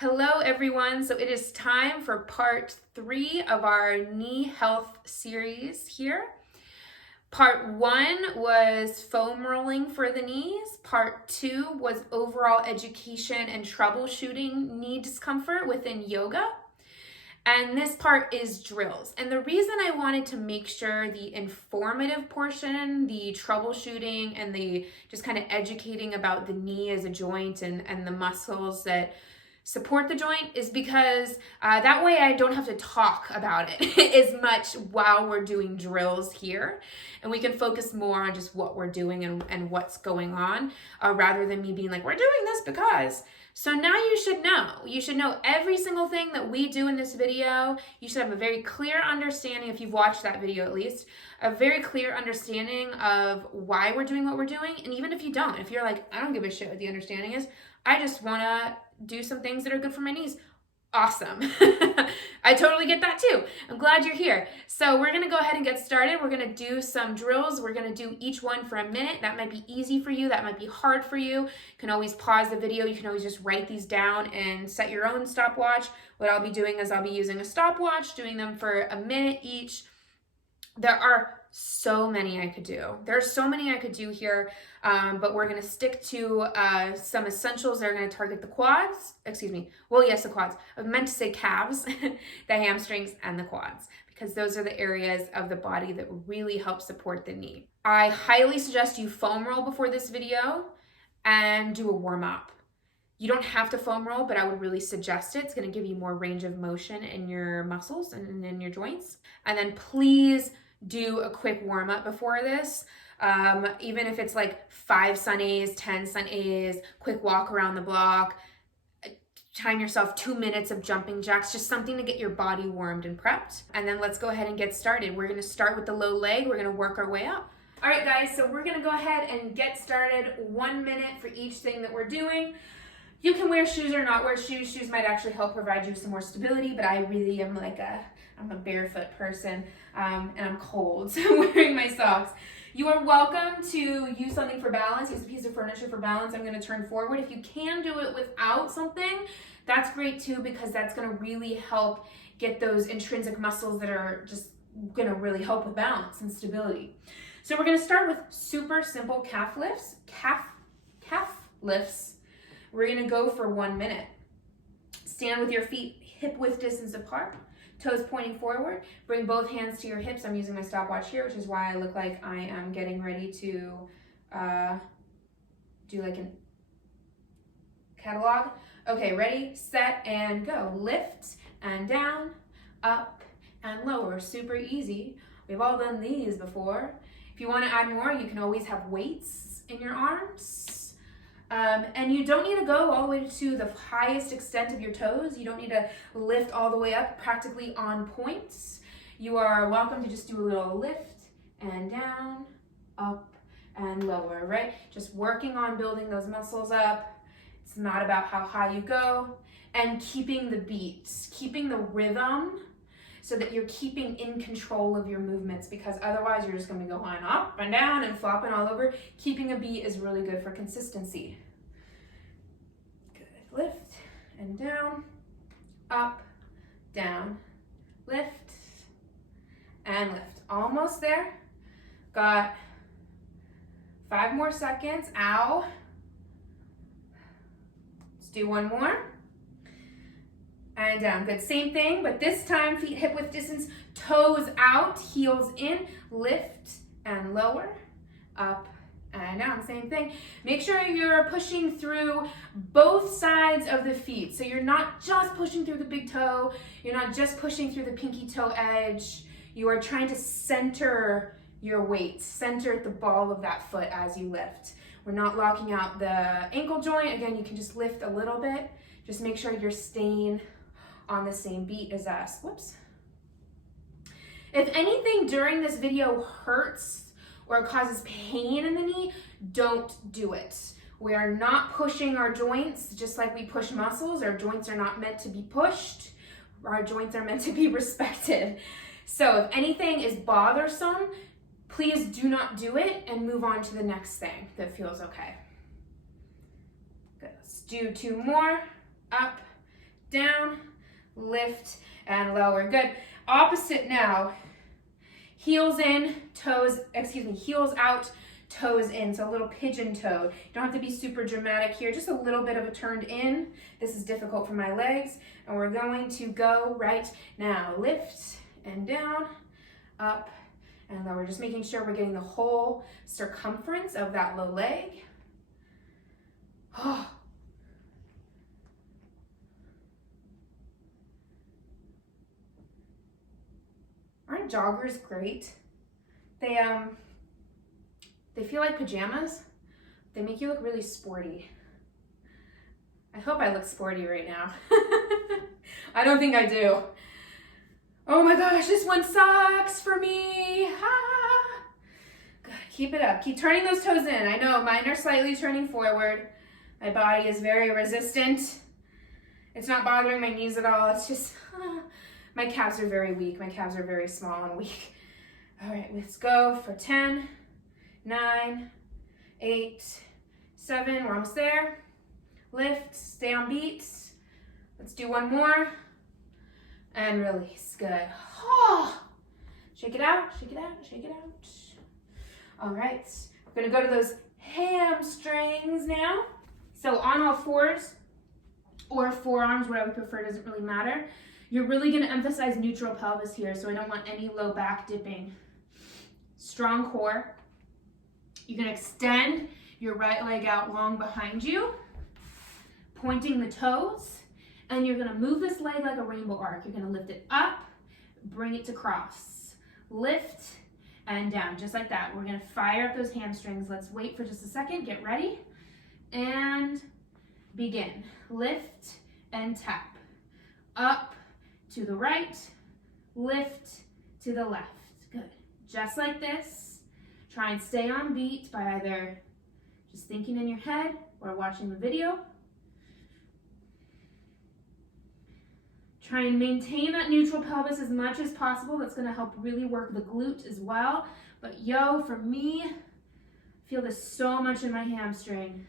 Hello everyone, so it is time for part 3 of our knee health series here. Part 1 was foam rolling for the knees. Part 2 was overall education and troubleshooting knee discomfort within yoga. And this part is drills. And the reason I wanted to make sure the informative portion, the troubleshooting and the just kind of educating about the knee as a joint and the muscles that support the joint is because that way I don't have to talk about it as much while we're doing drills here. And we can focus more on just what we're doing and what's going on rather than me being like, we're doing this because. So now you should know. You should know every single thing that we do in this video. You should have a very clear understanding, if you've watched that video at least, a very clear understanding of why we're doing what we're doing. And even if you don't, if you're like, I don't give a shit what the understanding is, I just want to do some things that are good for my knees. Awesome. I totally get that too. I'm glad you're here. So we're going to go ahead and get started. We're going to do some drills. We're going to do each one for a minute. That might be easy for you. That might be hard for you. You can always pause the video. You can always just write these down and set your own stopwatch. What I'll be doing is I'll be using a stopwatch, doing them for a minute each. There are so many I could do. There's so many I could do here, but we're going to stick to some essentials that are going to target the quads. The quads. I meant to say calves, the hamstrings, and the quads, because those are the areas of the body that really help support the knee. I highly suggest you foam roll before this video and do a warm-up. You don't have to foam roll, but I would really suggest it. It's going to give you more range of motion in your muscles and in your joints. And then please do a quick warm-up before this. Even if it's like 5 sun A's, 10 sun A's, quick walk around the block, time yourself 2 minutes of jumping jacks, just something to get your body warmed and prepped. And then let's go ahead and get started. We're going to start with the low leg. We're going to work our way up. All right, guys, so we're going to go ahead and get started. 1 minute for each thing that we're doing. You can wear shoes or not wear shoes. Shoes might actually help provide you some more stability, but I really am I'm a barefoot person, and I'm cold, so I'm wearing my socks. You are welcome to use something for balance. Use a piece of furniture for balance. I'm going to turn forward. If you can do it without something, that's great too, because that's going to really help get those intrinsic muscles that are just going to really help with balance and stability. So we're going to start with super simple calf lifts. Calf lifts. We're going to go for 1 minute. Stand with your feet hip width distance apart. Toes pointing forward. Bring both hands to your hips. I'm using my stopwatch here, which is why I look like I am getting ready to do like a catalog. Okay, ready, set, and go. Lift and down, up and lower. Super easy. We've all done these before. If you want to add more, you can always have weights in your arms. And you don't need to go all the way to the highest extent of your toes. You don't need to lift all the way up practically on points. You are welcome to just do a little lift and down, up and lower, right? Just working on building those muscles up. It's not about how high you go. And keeping the beats, keeping the rhythm so that you're keeping in control of your movements, because otherwise you're just going to be going up and down and flopping all over. Keeping a beat is really good for consistency. Good. Lift and down, up, down, lift, and lift. Almost there. Got 5 more seconds. Ow. Let's do 1 more. And down. Good. Same thing, but this time feet hip width distance, toes out, heels in, lift and lower, up and down. Same thing. Make sure you're pushing through both sides of the feet. So you're not just pushing through the big toe. You're not just pushing through the pinky toe edge. You are trying to center your weight, center the ball of that foot as you lift. We're not locking out the ankle joint. Again, you can just lift a little bit. Just make sure you're staying on the same beat as us. Whoops. If anything during this video hurts or causes pain in the knee, don't do it. We are not pushing our joints just like we push muscles. Our joints are not meant to be pushed. Our joints are meant to be respected. So if anything is bothersome, please do not do it and move on to the next thing that feels okay. Good. Let's do 2 more. Up, lift, and lower. Good. Opposite now. Heels in, heels out, toes in. So a little pigeon toe. You don't have to be super dramatic here, just a little bit of a turned in. This is difficult for my legs. And we're going to go right now. Lift and down, up and lower. Just making sure we're getting the whole circumference of that low leg. Oh. Aren't joggers great? They feel like pajamas. They make you look really sporty. I hope I look sporty right now. I don't think I do. Oh my gosh, this one sucks for me. Ah. Good, keep it up. Keep turning those toes in. I know mine are slightly turning forward. My body is very resistant. It's not bothering my knees at all. It's just, my calves are very weak. My calves are very small and weak. All right, let's go for 10, 9, 8, 7. We're almost there. Lift, stay on beat. Let's do one more. And release, good. Oh. Shake it out, shake it out, shake it out. All right, we're gonna go to those hamstrings now. So on all fours or forearms, what I would prefer, doesn't really matter. You're really gonna emphasize neutral pelvis here, so I don't want any low back dipping. Strong core. You're gonna extend your right leg out long behind you, pointing the toes, and you're gonna move this leg like a rainbow arc. You're gonna lift it up, bring it to cross. Lift and down, just like that. We're gonna fire up those hamstrings. Let's wait for just a second, get ready, and begin. Lift and tap. Up to the right, lift to the left. Good, just like this. Try and stay on beat by either just thinking in your head or watching the video. Try and maintain that neutral pelvis as much as possible. That's gonna help really work the glute as well. But yo, for me, I feel this so much in my hamstring.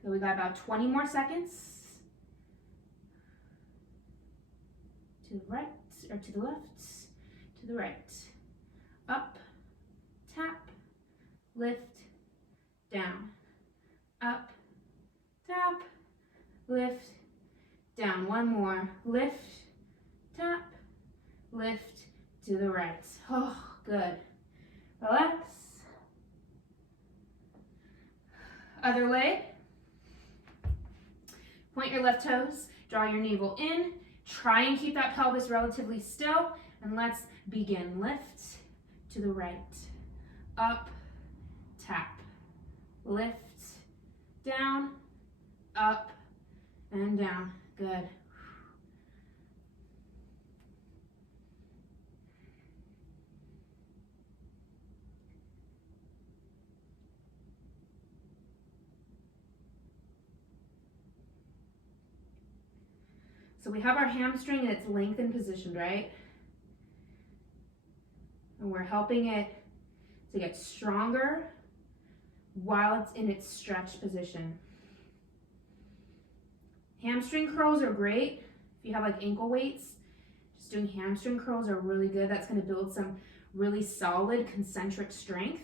Okay, we got about 20 more seconds. To the right, or to the left, to the right. Up, tap, lift, down. Up, tap, lift, down. One more. Lift, tap, lift to the right. Oh, good. Relax. Other leg. Point your left toes, draw your navel in, try and keep that pelvis relatively still, and let's begin. Lift to the right, up, tap, lift, down, up, and down. Good. So we have our hamstring and it's lengthened positioned, right? And we're helping it to get stronger while it's in its stretch position. Hamstring curls are great. If you have like ankle weights, just doing hamstring curls are really good. That's going to build some really solid concentric strength.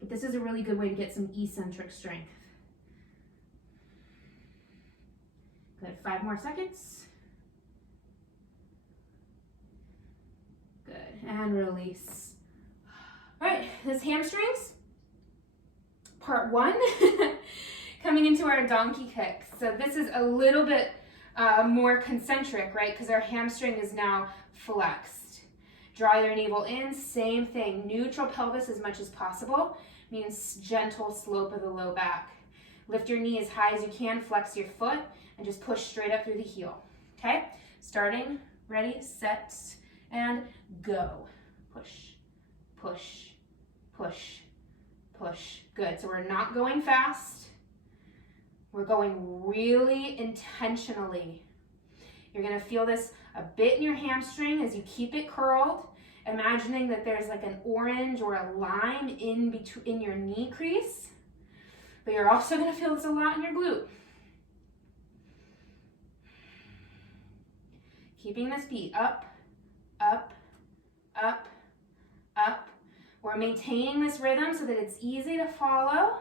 But this is a really good way to get some eccentric strength. Good, 5 more seconds. Good, and release. All right, this hamstrings, part 1, coming into our donkey kick. So this is a little bit more concentric, right? Because our hamstring is now flexed. Draw your navel in, same thing. Neutral pelvis as much as possible, means gentle slope of the low back. Lift your knee as high as you can, flex your foot, and just push straight up through the heel. Okay? Starting, ready, set, and go. Push, push, push, push. Good. So we're not going fast. We're going really intentionally. You're going to feel this a bit in your hamstring as you keep it curled imagining that there's like an orange or a line in between in your knee crease, but you're also going to feel this a lot in your glute. Keeping this beat up, up, up, up. We're maintaining this rhythm so that it's easy to follow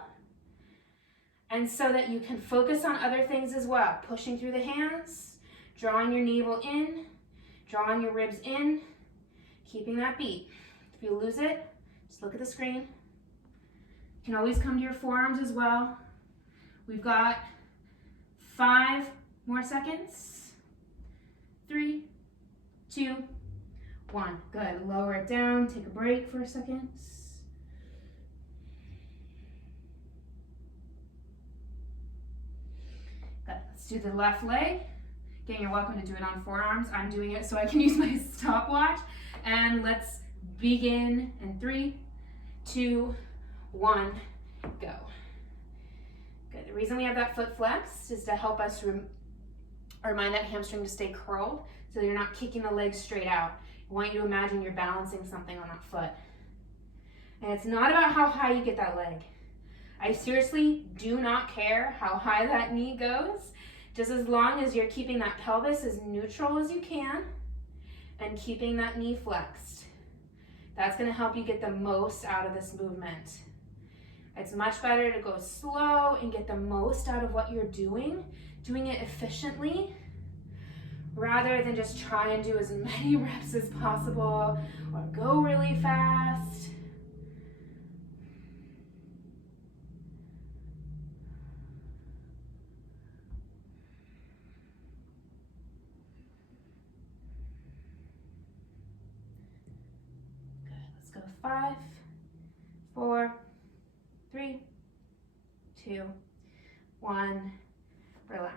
and so that you can focus on other things as well. Pushing through the hands, drawing your navel in, drawing your ribs in, keeping that beat. If you lose it, just look at the screen. You can always come to your forearms as well. We've got 5 more seconds. 3, 2, 1. Good. Lower it down. Take a break for a second. Good. Let's do the left leg. Again, you're welcome to do it on forearms. I'm doing it so I can use my stopwatch. And let's begin in 3, 2, 1, go. Good. The reason we have that foot flexed is to help us remind that hamstring to stay curled so that you're not kicking the leg straight out. I want you to imagine you're balancing something on that foot. And it's not about how high you get that leg. I seriously do not care how high that knee goes, just as long as you're keeping that pelvis as neutral as you can and keeping that knee flexed. That's going to help you get the most out of this movement. It's much better to go slow and get the most out of what you're doing it efficiently, rather than just try and do as many reps as possible or go really fast. Good, let's go 5, 4, 3, 2, 1, relax.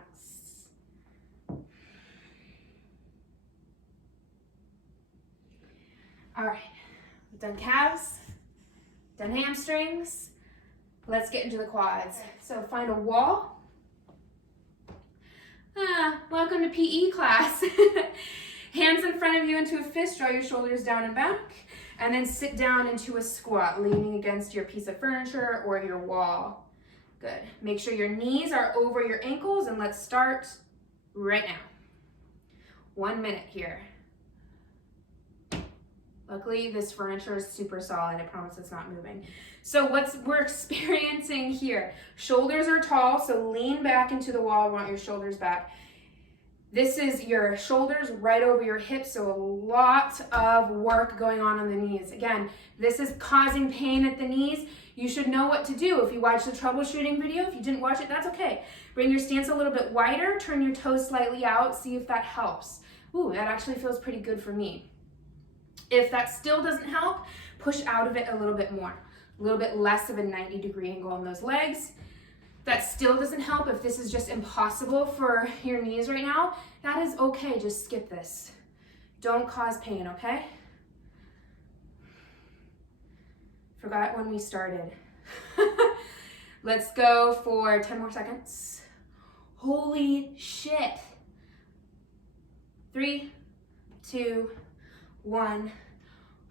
All right, we've done calves, done hamstrings. Let's get into the quads. So find a wall. Welcome to PE class. Hands in front of you into a fist, draw your shoulders down and back, and then sit down into a squat, leaning against your piece of furniture or your wall. Good. Make sure your knees are over your ankles, and let's start right now. 1 minute here. Luckily, this furniture is super solid. I promise it's not moving. So we're experiencing here, shoulders are tall, so lean back into the wall. Want your shoulders back. This is your shoulders right over your hips, so a lot of work going on the knees. Again, this is causing pain at the knees. You should know what to do. If you watch the troubleshooting video, if you didn't watch it, that's okay. Bring your stance a little bit wider, turn your toes slightly out, see if that helps. Ooh, that actually feels pretty good for me. If that still doesn't help, push out of it a little bit more. A little bit less of a 90-degree angle on those legs. If that still doesn't help, if this is just impossible for your knees right now, that is okay. Just skip this. Don't cause pain, okay? Forgot when we started. Let's go for 10 more seconds. Holy shit. 3, 2, 1.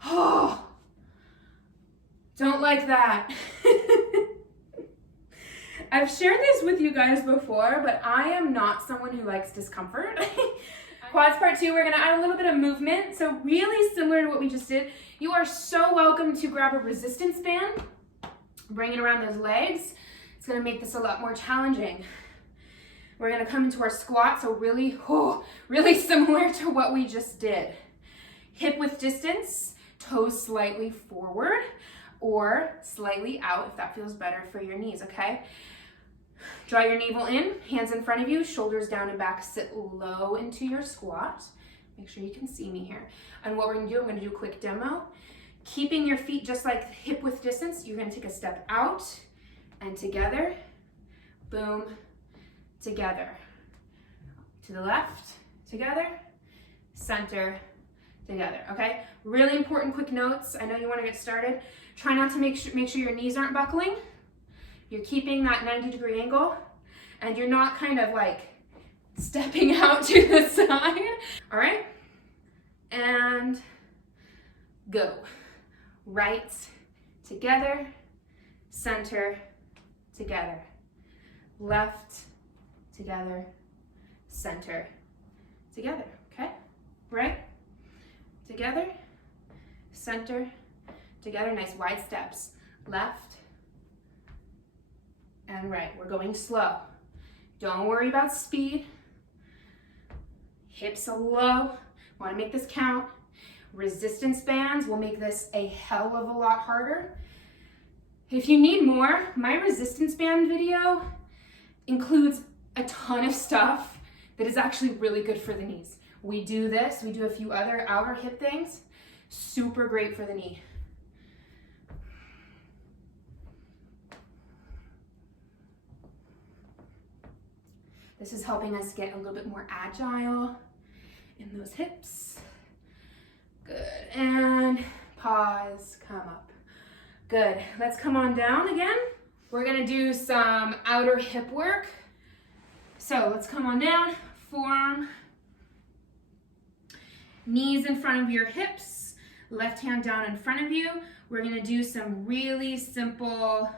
Oh, don't like that. I've shared this with you guys before, but I am not someone who likes discomfort. Quads part 2, we're gonna add a little bit of movement. So really similar to what we just did. You are so welcome to grab a resistance band, bring it around those legs. It's gonna make this a lot more challenging. We're gonna come into our squat, so really similar to what we just did. Hip width distance, toes slightly forward or slightly out if that feels better for your knees, okay? Draw your navel in, hands in front of you, shoulders down and back, sit low into your squat. Make sure you can see me here. And what we're gonna do, I'm gonna do a quick demo. Keeping your feet just like hip width distance, you're gonna take a step out and together, boom, together. To the left, together, center, together, okay? Really important quick notes. I know you want to get started. Try not to make sure your knees aren't buckling. You're keeping that 90-degree angle, and you're not kind of like stepping out to the side. All right? And Go. Right, together, center, together. Left, together, center, together. Okay? Right, together, center, together. Nice wide steps. Left and right. We're going slow. Don't worry about speed. Hips low. Want to make this count. Resistance bands will make this a hell of a lot harder. If you need more, my resistance band video includes a ton of stuff that is actually really good for the knees. We do this, we do a few other outer hip things. Super great for the knee. This is helping us get a little bit more agile in those hips. Good, and pause, come up. Good, let's come on down again. We're gonna do some outer hip work. So let's come on down, forearm, knees in front of your hips, left hand down in front of you. We're gonna do some really simple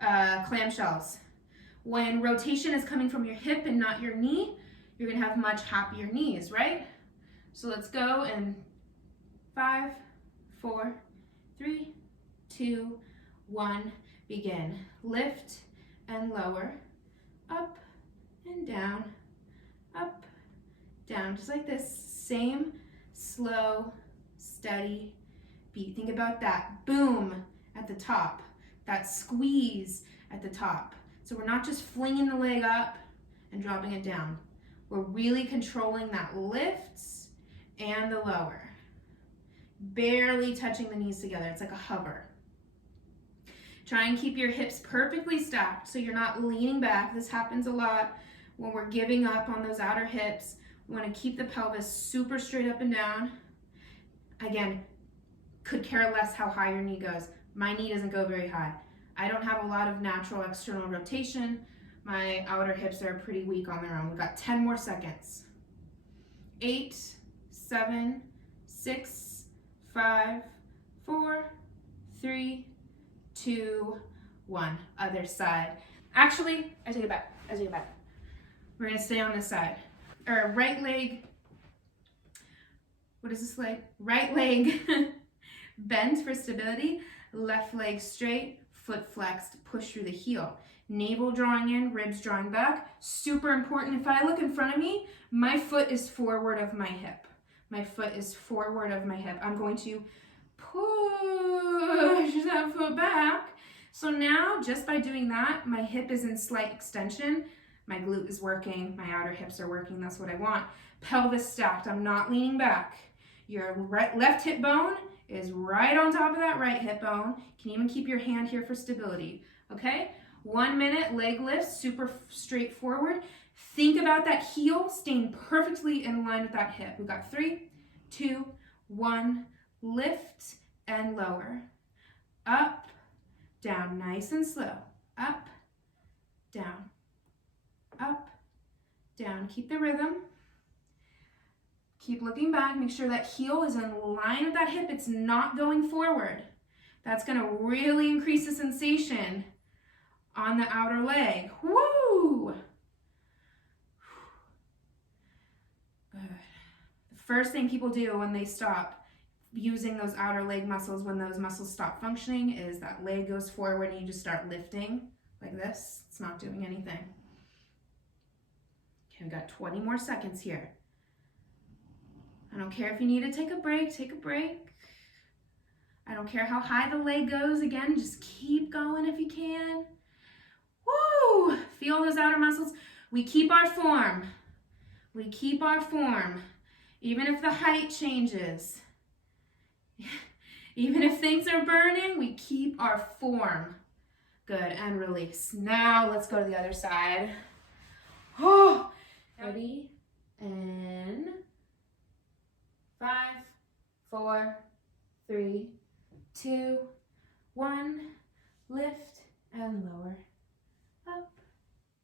clamshells. When rotation is coming from your hip and not your knee, you're gonna have much happier knees, right? So let's go in 5, 4, 3, 2, 1, begin. Lift and lower, up and down, up, down, just like this. Same slow, steady beat. Think about that boom at the top, that squeeze at the top. So we're not just flinging the leg up and dropping it down. We're really controlling that lift and the lower. Barely touching the knees together. It's like a hover. Try and keep your hips perfectly stacked so you're not leaning back. This happens a lot when we're giving up on those outer hips. We want to keep the pelvis super straight up and down. Again, could care less how high your knee goes. My knee doesn't go very high. I don't have a lot of natural external rotation. My outer hips are pretty weak on their own. We've got 10 more seconds. 8, 7, 6, 5, 4, 3, 2, 1. Other side. Actually, I take it back. We're gonna stay on this side. Or right leg, what is this leg? Right leg bent for stability, left leg straight, foot flexed, push through the heel. Navel drawing in, ribs drawing back. Super important. If I look in front of me, my foot is forward of my hip. My foot is forward of my hip. I'm going to push that foot back. So now, just by doing that, my hip is in slight extension. My glute is working. My outer hips are working. That's what I want. Pelvis stacked. I'm not leaning back. Your left hip bone is right on top of that right hip bone. You can even keep your hand here for stability. Okay? 1 minute, leg lifts, super straightforward. Think about that heel staying perfectly in line with that hip. We've got 3, 2, 1, lift and lower. Up, down, nice and slow. Up, down, up, down. Keep the rhythm. Keep looking back. Make sure that heel is in line with that hip. It's not going forward. That's going to really increase the sensation on the outer leg. Woo! Good. The first thing people do when they stop using those outer leg muscles, when those muscles stop functioning, is that leg goes forward and you just start lifting like this. It's not doing anything. Okay, we've got 20 more seconds here. I don't care if you need to take a break, take a break. I don't care how high the leg goes. Again, just keep going if you can. Woo! Feel those outer muscles. We keep our form. We keep our form. Even if the height changes. Even if things are burning, we keep our form. Good, and release. Now let's go to the other side. Oh, ready? And 5, 4, 3, 2, 1. Lift and lower. Up,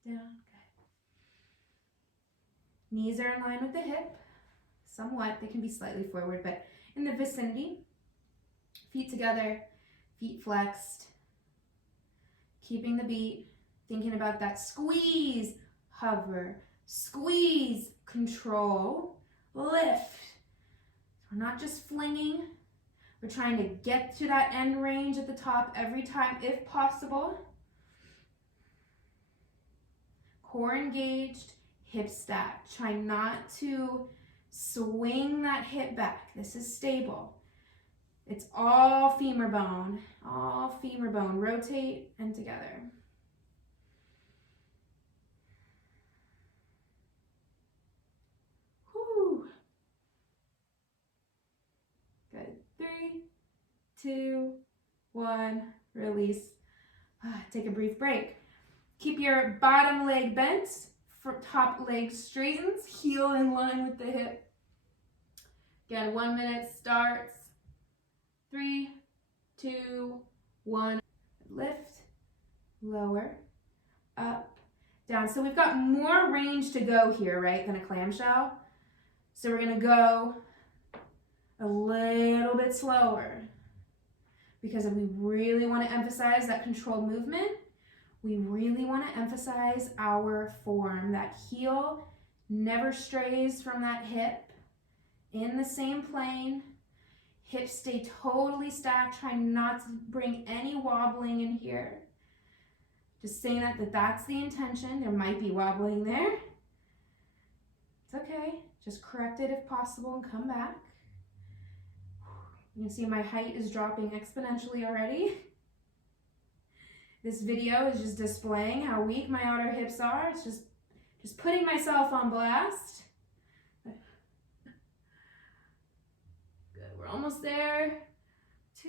down. Good. Knees are in line with the hip. Somewhat. They can be slightly forward, but in the vicinity. Feet together, feet flexed. Keeping the beat, thinking about that squeeze, hover, squeeze, control, lift. We're not just flinging. We're trying to get to that end range at the top every time if possible. Core engaged, hip stacked. Try not to swing that hip back. This is stable. It's all femur bone, all femur bone. Rotate and together. Whew. Good. 3, 2, 1, release. Take a brief break. Keep your bottom leg bent, top leg straightens, heel in line with the hip. Again, 1 minute starts. 3, 2, 1. Lift, lower, up, down. So we've got more range to go here, right, than a clamshell. So we're going to go a little bit slower because we really want to emphasize that controlled movement. We really want to emphasize our form. That heel never strays from that hip. In the same plane. Hips stay totally stacked. Try not to bring any wobbling in here. Just saying that's the intention. There might be wobbling there. It's okay. Just correct it if possible and come back. You can see my height is dropping exponentially already. This video is just displaying how weak my outer hips are. It's just putting myself on blast. We're almost there. 2,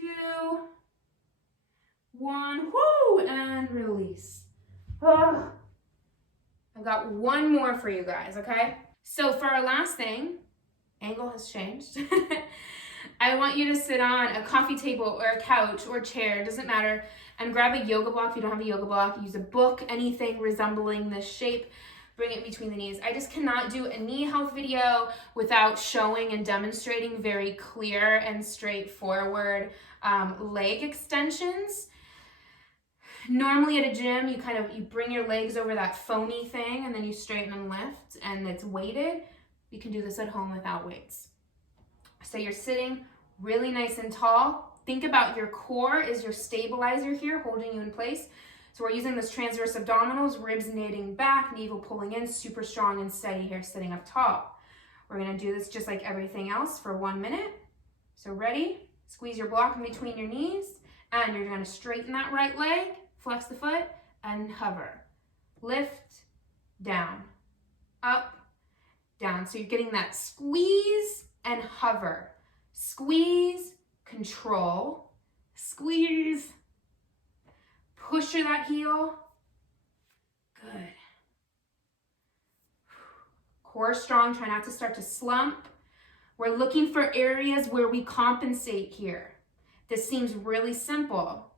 1, whoo, and release. Oh. I've got one more for you guys, okay? So for our last thing, angle has changed. I want you to sit on a coffee table or a couch or chair, doesn't matter, and grab a yoga block. If you don't have a yoga block, use a book, anything resembling this shape. Bring it between the knees. I just cannot do a knee health video without showing and demonstrating very clear and straightforward leg extensions. Normally at a gym, you bring your legs over that foamy thing and then you straighten and lift and it's weighted. You can do this at home without weights. So you're sitting really nice and tall. Think about your core is your stabilizer here, holding you in place. So we're using this transverse abdominals, ribs knitting back, navel pulling in, super strong and steady here, sitting up tall. We're gonna do this just like everything else for 1 minute. So ready? Squeeze your block in between your knees, and you're gonna straighten that right leg, flex the foot, and hover. Lift, down, up, down. So you're getting that squeeze and hover. Squeeze, control, squeeze, push through that heel. Good. Core strong, try not to start to slump. We're looking for areas where we compensate here. This seems really simple,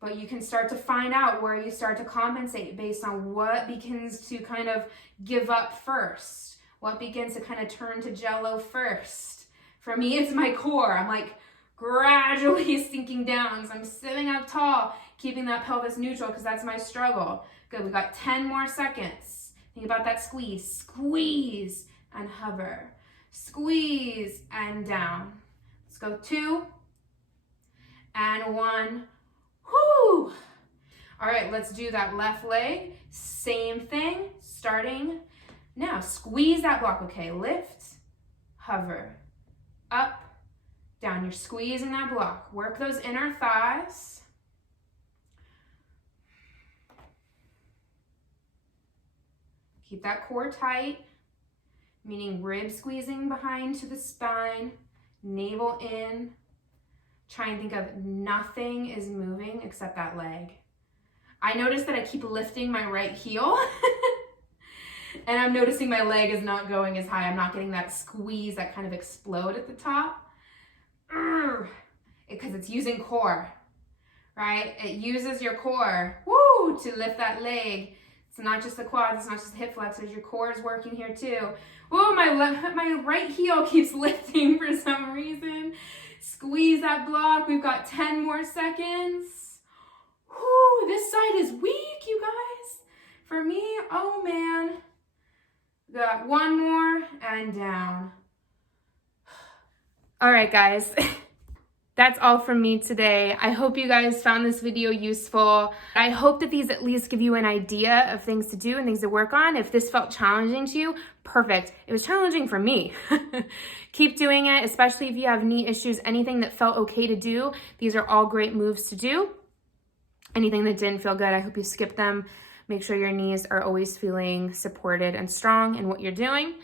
but you can start to find out where you start to compensate based on what begins to kind of give up first, what begins to kind of turn to jello first. For me, it's my core. I'm like gradually sinking down. So I'm sitting up tall, keeping that pelvis neutral because that's my struggle. Good, we got 10 more seconds. Think about that squeeze. Squeeze and hover. Squeeze and down. Let's go 2 and 1. Whoo! All right, let's do that left leg. Same thing, starting now. Squeeze that block, okay? Lift, hover, up, down. You're squeezing that block. Work those inner thighs. Keep that core tight, meaning rib squeezing behind to the spine, navel in. Try and think of nothing is moving except that leg. I notice that I keep lifting my right heel and I'm noticing my leg is not going as high. I'm not getting that squeeze, that kind of explode at the top. Because it's using core, right? It uses your core, woo, to lift that leg. It's not just the quads, it's not just the hip flexors, your core is working here too. Whoa, my right heel keeps lifting for some reason. Squeeze that block. We've got 10 more seconds. Whew, this side is weak, you guys. For me, oh man. Got one more and down. All right, guys. That's all from me today. I hope you guys found this video useful. I hope that these at least give you an idea of things to do and things to work on. If this felt challenging to you, perfect. It was challenging for me. Keep doing it, especially if you have knee issues, anything that felt okay to do. These are all great moves to do. Anything that didn't feel good, I hope you skip them. Make sure your knees are always feeling supported and strong in what you're doing.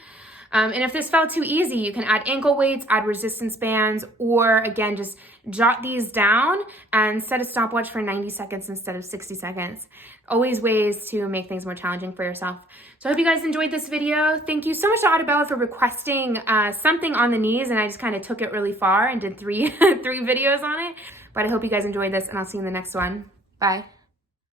And if this felt too easy, you can add ankle weights, add resistance bands, or again, just jot these down and set a stopwatch for 90 seconds instead of 60 seconds. Always ways to make things more challenging for yourself. So I hope you guys enjoyed this video. Thank you so much to Audabella for requesting something on the knees, and I just kind of took it really far and did three videos on it. But I hope you guys enjoyed this, and I'll see you in the next one. Bye.